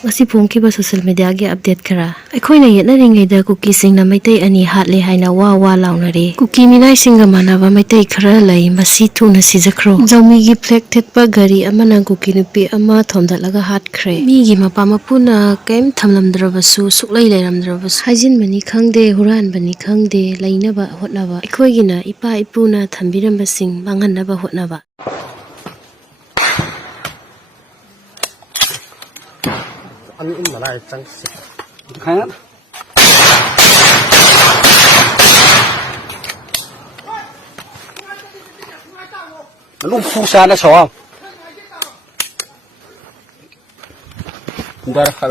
ngasi phongkiba social media gi update khara aikoina yetnaringaida Kuki singna maitai ani hatle haina wa launare Kuki minai singa manaba maitai khara lai masi thuna sijakro jaumi gi flag thetpa gari amana Kuki nupi ama thomdatlaga hatkhre mi gi mapa mapuna kem thamlamdrabasu suklai lairamdrabasu hajin mani khangde huran bani khangde lainaba hotnaba aikoigina ipa ipuna thambiramba sing manghanaba hotnaba ăn mà lại trắng khá lúc phu sa nó sò không ra khai